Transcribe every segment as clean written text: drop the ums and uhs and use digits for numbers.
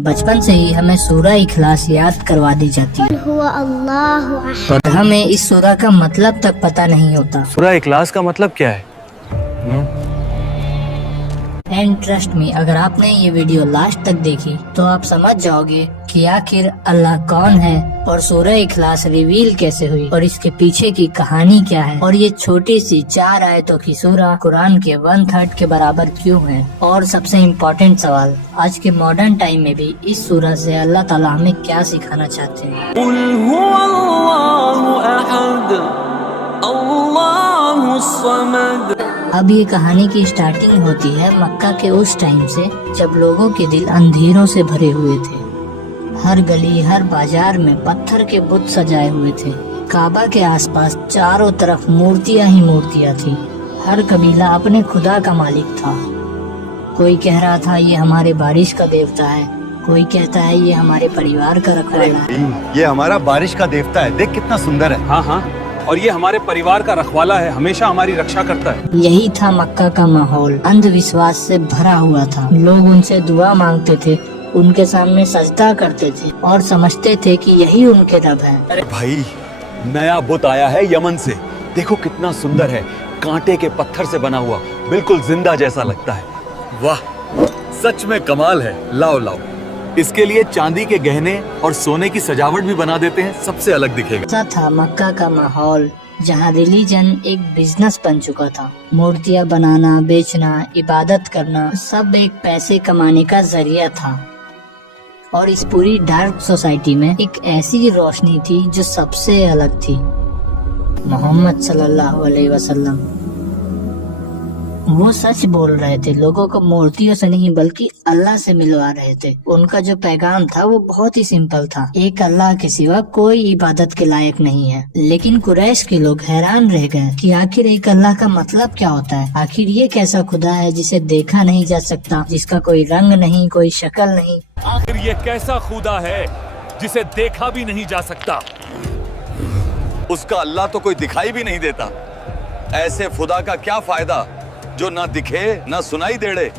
बचपन से ही हमें सूरह इखलास याद करवा दी जाती है पर हमें इस सूरह का मतलब तक पता नहीं होता। सूरह इखलास का मतलब क्या है? एंड ट्रस्ट मी, अगर आपने ये वीडियो लास्ट तक देखी तो आप समझ जाओगे कि आखिर अल्लाह कौन है और सूरह इखलास रिवील कैसे हुई और इसके पीछे की कहानी क्या है और ये छोटी सी 4 आयतों की सूरह कुरान के 1/3 के बराबर क्यों है। और सबसे इम्पोर्टेंट सवाल, आज के मॉडर्न टाइम में भी इस सूरह से अल्लाह ताला हमें क्या सिखाना चाहते हैं। अब ये कहानी की स्टार्टिंग होती है मक्का के उस टाइम से जब लोगों के दिल अंधेरों से भरे हुए थे। हर गली हर बाजार में पत्थर के बुत सजाए हुए थे। काबा के आसपास चारों तरफ मूर्तियां ही मूर्तियां थी। हर कबीला अपने खुदा का मालिक था। कोई कह रहा था ये हमारे बारिश का देवता है, कोई कहता है ये हमारे परिवार का रखवाला है। ये हमारा बारिश का देवता है, देख कितना सुंदर है। हाँ, और ये हमारे परिवार का रखवाला है, हमेशा हमारी रक्षा करता है। यही था मक्का का माहौल, अंधविश्वास से भरा हुआ था। लोग उनसे दुआ मांगते थे, उनके सामने सजदा करते थे और समझते थे कि यही उनके रब है। अरे भाई, नया बुत आया है यमन से, देखो कितना सुंदर है, कांटे के पत्थर से बना हुआ, बिल्कुल जिंदा जैसा लगता है। वाह, सच में कमाल है। लाओ इसके लिए चांदी के गहने और सोने की सजावट भी बना देते हैं, सबसे अलग दिखेगा। ऐसा था मक्का का माहौल जहाँ रिलीजन एक बिजनेस बन चुका था। मूर्तियाँ बनाना, बेचना, इबादत करना सब एक पैसे कमाने का जरिया था। और इस पूरी डार्क सोसाइटी में एक ऐसी रोशनी थी जो सबसे अलग थी, मोहम्मद सल्लल्लाहु अलैहि वसल्लम। वो सच बोल रहे थे, लोगों को मूर्तियों से नहीं बल्कि अल्लाह से मिलवा रहे थे। उनका जो पैगाम था वो बहुत ही सिंपल था, एक अल्लाह के सिवा कोई इबादत के लायक नहीं है। लेकिन कुरैश के लोग हैरान रह गए कि आखिर एक अल्लाह का मतलब क्या होता है। आखिर ये कैसा खुदा है जिसे देखा नहीं जा सकता, जिसका कोई रंग नहीं, कोई शक्ल नहीं। आखिर ये कैसा खुदा है जिसे देखा भी नहीं जा सकता। उसका अल्लाह तो कोई दिखाई भी नहीं देता। ऐसे खुदा का क्या फायदा जो ना दिखे ना सुनाई देड़े।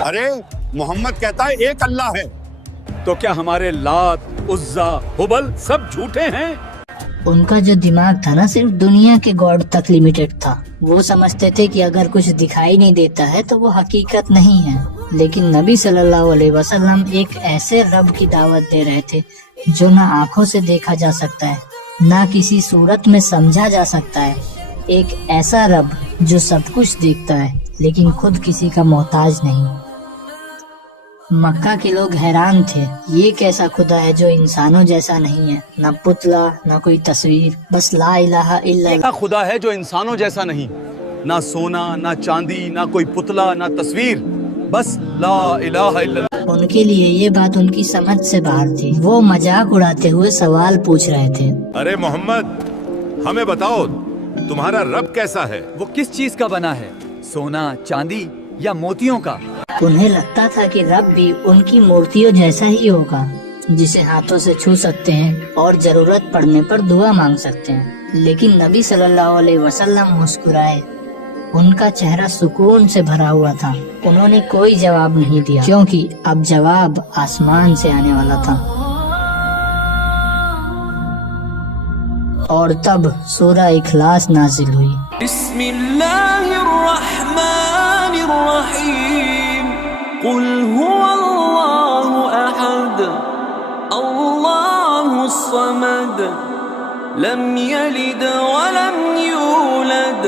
अरे मोहम्मद कहता है एक अल्लाह है, तो क्या हमारे लात, उज्जा, हुबल सब झूठे हैं? उनका जो दिमाग था ना सिर्फ दुनिया के गॉड तक लिमिटेड था। वो समझते थे कि अगर कुछ दिखाई नहीं देता है तो वो हकीकत नहीं है। लेकिन नबी सल्लल्लाहु अलैहि वसल्लम एक ऐसे रब की दावत दे रहे थे जो ना आंखों से देखा जा सकता है, ना किसी सूरत में समझा जा सकता है। एक ऐसा रब जो सब कुछ देखता है लेकिन खुद किसी का मोहताज नहीं। मक्का के लोग हैरान थे, ये कैसा खुदा है जो इंसानों जैसा नहीं है, ना पुतला ना कोई तस्वीर, बस ला इलाहा इल्लल्लाह। खुदा है जो इंसानों जैसा नहीं, ना सोना ना चांदी ना कोई पुतला ना तस्वीर, बस ला इलाहा इल्लल्लाह। उनके लिए ये बात उनकी समझ से बाहर थी। वो मजाक उड़ाते हुए सवाल पूछ रहे थे, अरे मोहम्मद हमें बताओ तुम्हारा रब कैसा है? वो किस चीज का बना है, सोना, चांदी या मोतियों का? उन्हें लगता था कि रब भी उनकी मूर्तियों जैसा ही होगा, जिसे हाथों से छू सकते हैं और जरूरत पड़ने पर दुआ मांग सकते हैं। लेकिन नबी सल्लल्लाहु अलैहि वसल्लम मुस्कुराए, उनका चेहरा सुकून से भरा हुआ था। उन्होंने कोई जवाब नहीं दिया क्योंकि अब जवाब आसमान से आने वाला था। और तब सूरह इखलास नाजिल हुई। बिस्मिल्लाहिर्रहमानिर्रहीम, कुल हुवल्लाहु अहद, अल्लाहुस समद, लम यलिद वलम यूलद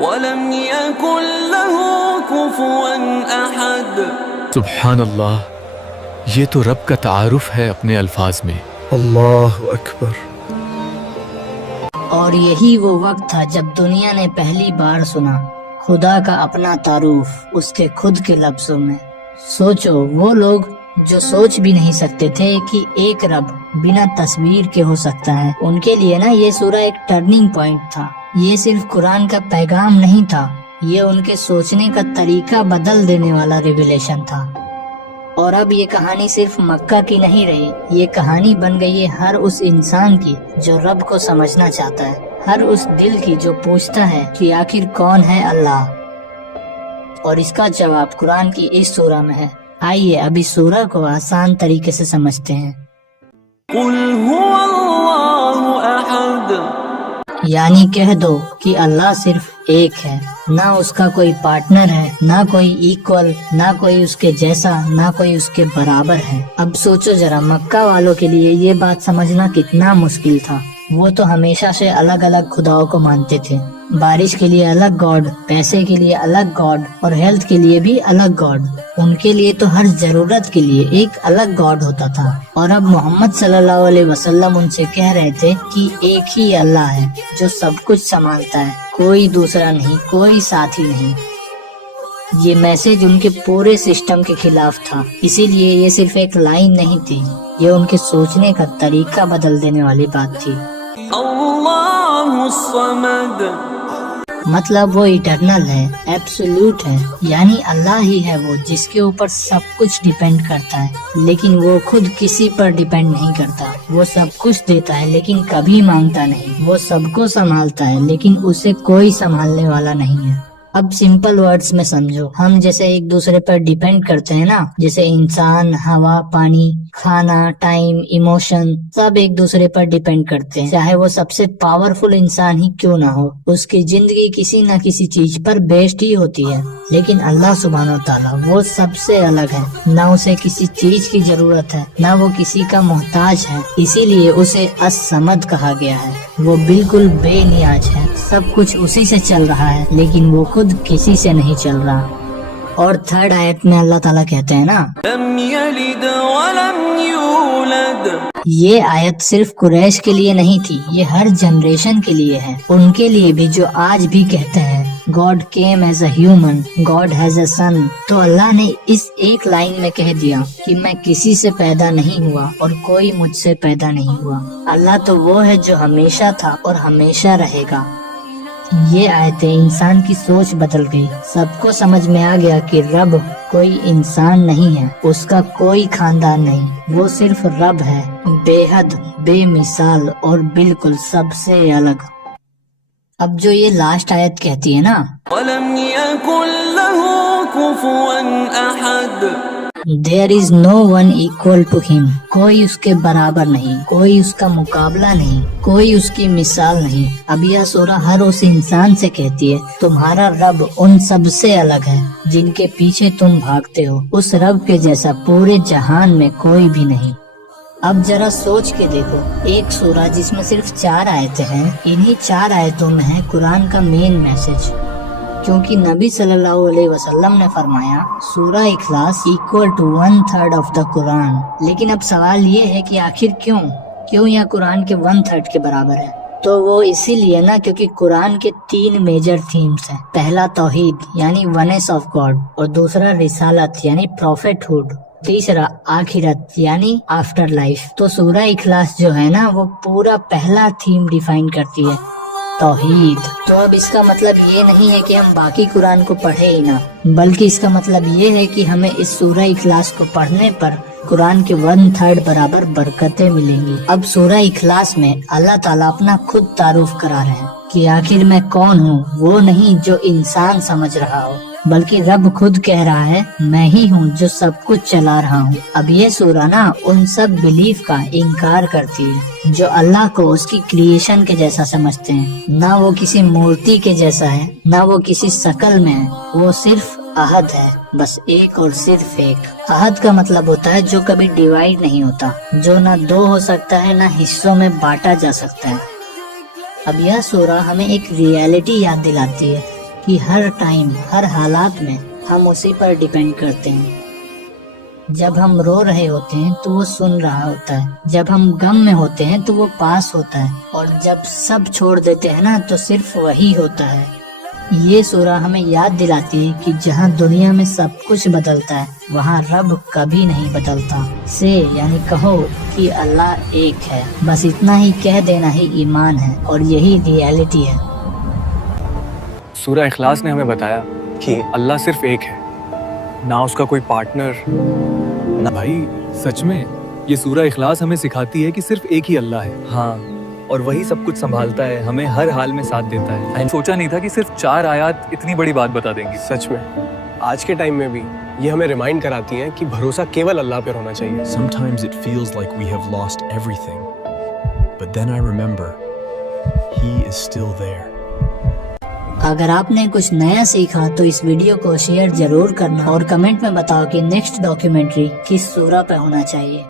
वलम यकुल लहू कुफुवन अहद। सुभान अल्लाह, ये तो रब का तारुफ है अपने अल्फाज में। अल्लाहु अकबर। और यही वो वक्त था जब दुनिया ने पहली बार सुना खुदा का अपना तारुफ उसके खुद के लफ्जों में। सोचो, वो लोग जो सोच भी नहीं सकते थे कि एक रब बिना तस्वीर के हो सकता है, उनके लिए ना ये सूरह एक टर्निंग पॉइंट था। ये सिर्फ कुरान का पैगाम नहीं था, ये उनके सोचने का तरीका बदल देने वाला रिविलेशन था। और अब ये कहानी सिर्फ मक्का की नहीं रही, ये कहानी बन गई है हर उस इंसान की जो रब को समझना चाहता है, हर उस दिल की जो पूछता है कि आखिर कौन है अल्लाह। और इसका जवाब कुरान की इस सूरह में है। आइए अब इस सूरह को आसान तरीके से समझते हैं। قل هو الله أحد यानी कह दो कि अल्लाह सिर्फ एक है, ना उसका कोई पार्टनर है, ना कोई इक्वल, ना कोई उसके जैसा, ना कोई उसके बराबर है। अब सोचो जरा, मक्का वालों के लिए ये बात समझना कितना मुश्किल था। वो तो हमेशा से अलग अलग खुदाओं को मानते थे। बारिश के लिए अलग गॉड, पैसे के लिए अलग गॉड और हेल्थ के लिए भी अलग गॉड। उनके लिए तो हर जरूरत के लिए एक अलग गॉड होता था। और अब मोहम्मद सल्लल्लाहु अलैहि वसल्लम उनसे कह रहे थे कि एक ही अल्लाह है जो सब कुछ संभालता है, कोई दूसरा नहीं, कोई साथी नहीं। ये मैसेज उनके पूरे सिस्टम के खिलाफ था, इसीलिए ये सिर्फ एक लाइन नहीं थी, ये उनके सोचने का तरीका बदल देने वाली बात थी। الله الصمد मतलब वो इटरनल है, एब्सोल्यूट है, यानी अल्लाह ही है वो जिसके ऊपर सब कुछ डिपेंड करता है, लेकिन वो खुद किसी पर डिपेंड नहीं करता। वो सब कुछ देता है लेकिन कभी मांगता नहीं। वो सबको संभालता है लेकिन उसे कोई संभालने वाला नहीं है। अब सिंपल वर्ड्स में समझो, हम जैसे एक दूसरे पर डिपेंड करते हैं ना, जैसे इंसान, हवा, पानी, खाना, टाइम, इमोशन, सब एक दूसरे पर डिपेंड करते हैं। चाहे वो सबसे पावरफुल इंसान ही क्यों ना हो, उसकी जिंदगी किसी न किसी चीज पर बेस्ड ही होती है। लेकिन अल्लाह सुब्हानहू ताला वो सबसे अलग है, ना उसे किसी चीज की जरूरत है, ना वो किसी का मोहताज है, इसीलिए उसे असमद कहा गया है। वो बिल्कुल बेनियाज है, सब कुछ उसी से चल रहा है, लेकिन वो खुद किसी से नहीं चल रहा। और थर्ड आयत में अल्लाह ताला कहते हैं ना, لم يلد ولم يولد ये आयत सिर्फ कुरैश के लिए नहीं थी, ये हर जनरेशन के लिए है। उनके लिए भी जो आज भी कहते हैं God came as a human, God has a son. तो अल्लाह ने इस एक लाइन में कह दिया कि मैं किसी से पैदा नहीं हुआ और कोई मुझसे पैदा नहीं हुआ। अल्लाह तो वो है जो हमेशा था और हमेशा रहेगा। ये आयतें इंसान की सोच बदल गई। सबको समझ में आ गया कि रब कोई इंसान नहीं है, उसका कोई खानदान नहीं, वो सिर्फ रब है, बेहद, बेमिसाल और बिल्कुल सबसे अलग। अब जो ये लास्ट आयत कहती है ना, ولم يكن له كفوا أحد there is no one equal to him, कोई उसके बराबर नहीं, कोई उसका मुकाबला नहीं, कोई उसकी मिसाल नहीं। अब यह सूरह हर उस इंसान से कहती है तुम्हारा रब उन सब से अलग है जिनके पीछे तुम भागते हो। उस रब के जैसा पूरे जहान में कोई भी नहीं। अब जरा सोच के देखो, एक सूरह जिसमें सिर्फ 4 आयतें हैं, इन्हीं 4 आयतों में है कुरान का मेन मैसेज। क्योंकि नबी सल्लल्लाहु अलैहि वसल्लम ने फरमाया सूरह इखलास equal to 1/3 of the Quran. लेकिन अब सवाल ये है कि आखिर क्यों यह कुरान के 1/3 के बराबर है? तो वो इसीलिए ना क्योंकि कुरान के 3 मेजर थीम्स हैं। पहला तौहीद यानी वनेस ऑफ गॉड, और दूसरा रिसालत यानी प्रॉफिटहुड, तीसरा आखिरत यानी आफ्टर लाइफ। तो सूरह इखलास जो है ना वो पूरा पहला थीम डिफाइन करती है, तौहीद। तो अब इसका मतलब ये नहीं है कि हम बाकी कुरान को पढ़े ही ना, बल्कि इसका मतलब ये है कि हमें इस सूरह इखलास को पढ़ने पर कुरान के 1/3 बराबर बरकतें मिलेंगी। अब सूरह इखलास में अल्लाह ताला अपना खुद तारुफ करा रहे हैं कि आखिर मैं कौन हूँ। वो नहीं जो इंसान समझ रहा हो, बल्कि रब खुद कह रहा है मैं ही हूँ जो सब कुछ चला रहा हूँ। अब ये सूरह ना उन सब बिलीफ का इनकार करती है जो अल्लाह को उसकी क्रिएशन के जैसा समझते हैं। ना वो किसी मूर्ति के जैसा है, ना वो किसी शकल में है, वो सिर्फ अहद है, बस एक और सिर्फ एक। अहद का मतलब होता है जो कभी डिवाइड नहीं होता, जो ना 2 हो सकता है, ना हिस्सों में बांटा जा सकता है। अब यह सूरह हमें एक रियलिटी याद दिलाती है कि हर टाइम, हर हालात में हम उसी पर डिपेंड करते हैं। जब हम रो रहे होते हैं तो वो सुन रहा होता है, जब हम गम में होते हैं तो वो पास होता है, और जब सब छोड़ देते हैं ना तो सिर्फ वही होता है। ये सूरह हमें याद दिलाती है कि जहाँ दुनिया में सब कुछ बदलता है वहाँ रब कभी नहीं बदलता। से यानी कहो कि अल्लाह एक है, बस इतना ही कह देना ही ईमान है, और यही रियलिटी है। सूरह इखलास ने हमें बताया कि अल्लाह सिर्फ एक है, ना उसका कोई पार्टनर ना। भाई सच में ये सूरह इखलास हमें सिखाती है कि सिर्फ एक ही अल्लाह है। हाँ, और वही सब कुछ संभालता है, हमें हर हाल में साथ देता है। सोचा नहीं था कि सिर्फ 4 आयत इतनी बड़ी बात बता देंगी। सच में आज के टाइम में भी یہ ہمیں ریمائنڈ کراتی ہیں کہ بھروسہ کیول اللہ پر ہونا چاہیے. Sometimes it feels like we have lost everything. But then I remember, He is still there. اگر آپ نے کچھ نیا سیکھا تو اس ویڈیو کو شیئر ضرور کرنا اور کمنٹ میں بتاؤ کہ نیکسٹ ڈاکیومنٹری کس سورہ پہ ہونا چاہیے.